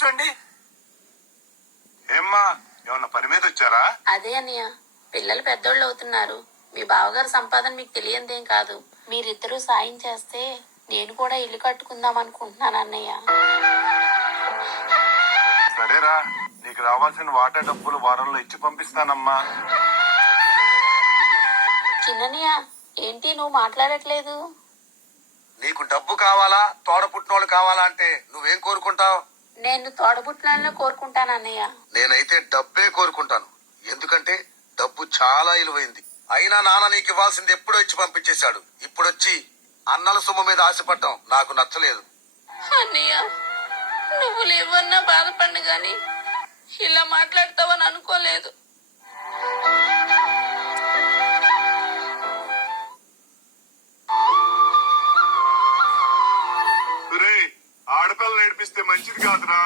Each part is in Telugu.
కూర్చోండి. ఏమ్మా, ఏమన్నా పని మీద వచ్చారా? అదే అన్నయ్య, పిల్లలు పెద్దోళ్ళు అవుతున్నారు. మీ బావగారు సంపాదన మీకు తెలియందేం కాదు. మీరిద్దరూ సాయం చేస్తే నేను కూడా ఇల్లు కట్టుకుందాం అనుకుంటున్నాను అన్నయ్య. సరేరా, నీకు రావాల్సిన వాటా డబ్బులు వారంలో ఇచ్చి పంపిస్తానమ్మా. చిన్నయ్య, ఏంటి నువ్వు మాట్లాడట్లేదు? నీకు డబ్బు కావాలా, తోడపుట్టినోళ్ళు కావాలా అంటే నువ్వేం కోరుకుంటావు? నేను తోడబుట్టినాలను కోరుకుంటాను అన్నయ్య. నేనైతే డబ్బే కోరుకుంటాను. ఎందుకంటే డబ్బు చాలా విలువైంది. అయినా నాన్న నీకు ఇవ్వాల్సింది ఎప్పుడో ఇచ్చి పంపించేశాడు. ఇప్పుడొచ్చి అన్నల సొమ్ము మీద ఆశపడటం నాకు నచ్చలేదు. అన్నయ్య, నువ్వు లేవన్నా బాధపడిన గాని ఇలా మాట్లాడతావని అనుకోలేదు. ఆడపిల్ల నేర్పిస్తే మంచిది కాదురా.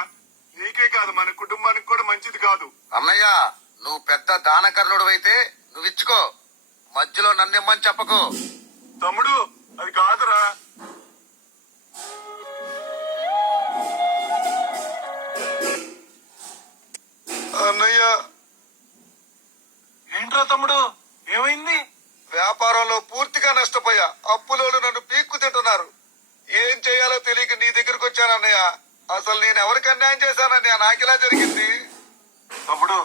నీకే కాదు, మన కుటుంబానికి కూడా మంచిది కాదు. అన్నయ్య, నువ్వు పెద్ద దానకర్ణుడు అయితే నువ్విచ్చుకో, మధ్యలో నన్నిమ్మని చెప్పకు. తమ్ముడు, అది కాదురా. అన్నయ్య, ఏంట్రా తమ్ముడు, ఏమైంది? వ్యాపారంలో పూర్తిగా నష్టపోయా. అప్పులోలు నన్ను పీక్కు తింటున్నారు. ఏం చేయాలో తెలియక నీ దగ్గరకు వచ్చానన్నయ్య. అసలు నేను ఎవరికి అన్యాయం చేశానన్నయ్య? నాకిలా జరిగింది. తమ్ముడు,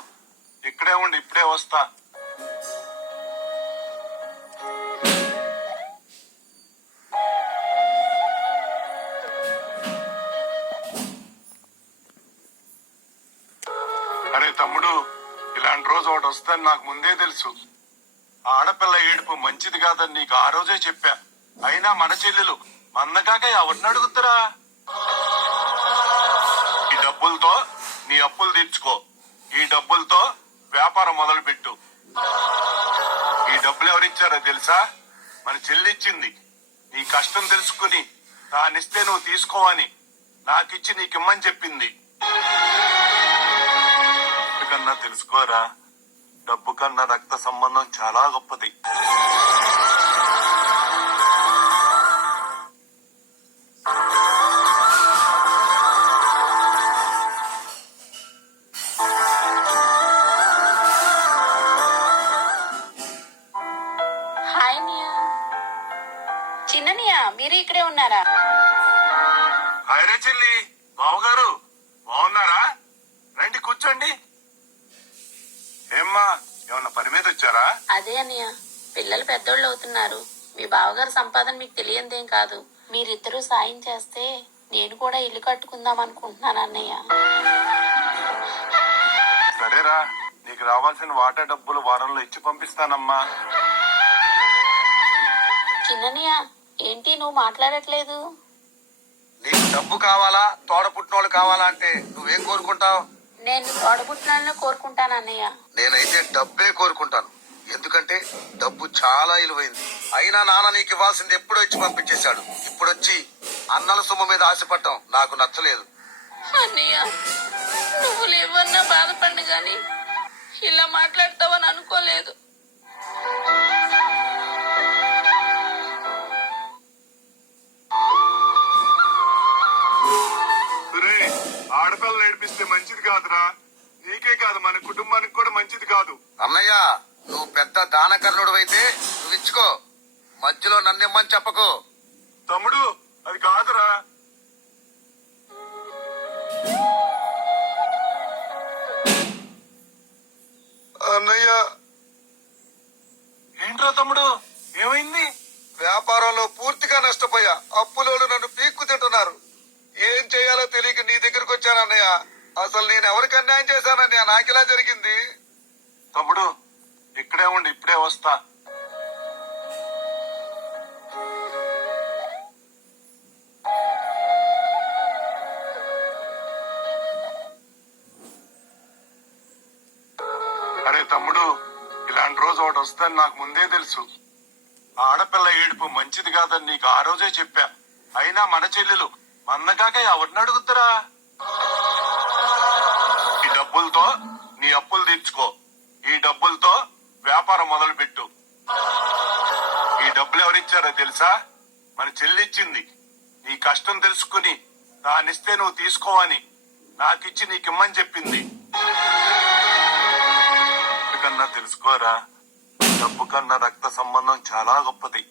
ఇక్కడే ఉండి ఇప్పుడే వస్తా. అరే తమ్ముడు, ఇలాంటి రోజు ఒకటి వస్తుందని నాకు ముందే తెలుసు. ఆడపిల్ల ఏడుపు మంచిది కాదని నీకు ఆ రోజే చెప్పా. అయినా మన చెల్లెలు మందకాక ఎవరిని అడుగుతారా? ఈ డబ్బులతో నీ అప్పులు తీర్చుకో. ఈ డబ్బులతో వ్యాపారం మొదలు పెట్టు. ఈ డబ్బులు ఎవరిచ్చారో తెలుసా? మన చెల్లిచ్చింది. నీ కష్టం తెలుసుకుని దానిస్తే నువ్వు తీసుకోవని నాకిచ్చి నీకిమ్మని చెప్పింది. కన్నా తెలుసుకోరా, డబ్బు కన్నా రక్త సంబంధం చాలా గొప్పది. చిన్నయ్య, మీరు ఇక్కడే ఉన్నారా? హాయ్ చెల్లి, బావగారు బాగున్నారా? రండి కూర్చోండి. ఏమ్మా, ఏమన్నా పని మీద వచ్చారా? అదే అన్నయ్య, పిల్లలు పెద్దోళ్ళు అవుతున్నారు. మీ బావగారు సంపాదన మీకు తెలియందేం కాదు. మీరిద్దరూ సాయం చేస్తే నేను కూడా ఇల్లు కట్టుకుందాం అనుకుంటున్నాను అన్నయ్య. సరేరా, నీకు రావాల్సిన వాటా డబ్బులు వారంలో ఇచ్చి పంపిస్తానమ్మా. చిన్నయ్య, ఏంటి నువ్వు మాట్లాడట్లేదు? నీకు డబ్బు కావాలా, తోడపుట్టినోళ్ళు కావాలా అంటే నువ్వేం కోరుకుంటావు? నేను తోడబుట్టినాలను కోరుకుంటాను అన్నయ్య. నేనైతే డబ్బే కోరుకుంటాను. ఎందుకంటే డబ్బు చాలా విలువైంది. అయినా నాన్న నీకు ఇవ్వాల్సింది ఎప్పుడో ఇచ్చి పంపించేశాడు. ఇప్పుడొచ్చి అన్నల సొమ్ము మీద ఆశపడటం నాకు నచ్చలేదు. అన్నయ్య, నువ్వు లేవన్నా బాధపడిన గాని ఇలా మాట్లాడతావని అనుకోలేదు. ఆడపిల్ల నేర్పిస్తే మంచిది కాదురా. నీకే కాదు, మన కుటుంబానికి కూడా మంచిది కాదు. అన్నయ్య, నువ్వు పెద్ద దానకర్ణుడు అయితే నువ్విచ్చుకో, మధ్యలో నన్నిమ్మని చెప్పకు. తమ్ముడు, అది కాదురా. అన్నయ్య, ఏంట్రా తమ్ముడు, ఏమైంది? వ్యాపారంలో పూర్తిగా నష్టపోయా. అప్పులోలు నన్ను పీక్కు తింటున్నారు. ఏం చేయాలో తెలియక నీ దగ్గరకు వచ్చానన్నయ్య. అసలు నేను ఎవరికి అన్యాయం చేశానన్నయ్య? నాకిలా జరిగింది. తమ్ముడు, ఇక్కడే ఉండి ఇప్పుడే వస్తా. అరే తమ్ముడు, ఇలాంటి రోజు ఒకటి వస్తుందని నాకు ముందే తెలుసు. ఆడపిల్ల ఏడుపు మంచిది కాదని నీకు ఆ రోజే చెప్పా. అయినా మన చెల్లెలు మందకాక ఎవరిని అడుగుతారా? ఈ డబ్బులతో నీ అప్పులు తీర్చుకో. ఈ డబ్బులతో వ్యాపారం మొదలు పెట్టు. ఈ డబ్బులు ఎవరిచ్చారో తెలుసా? మన చెల్లిచ్చింది. నీ కష్టం తెలుసుకుని దానిస్తే నువ్వు తీసుకోవని నాకిచ్చి నీకిమ్మని చెప్పింది. కన్నా తెలుసుకోరా, డబ్బు కన్నా రక్త సంబంధం చాలా గొప్పది.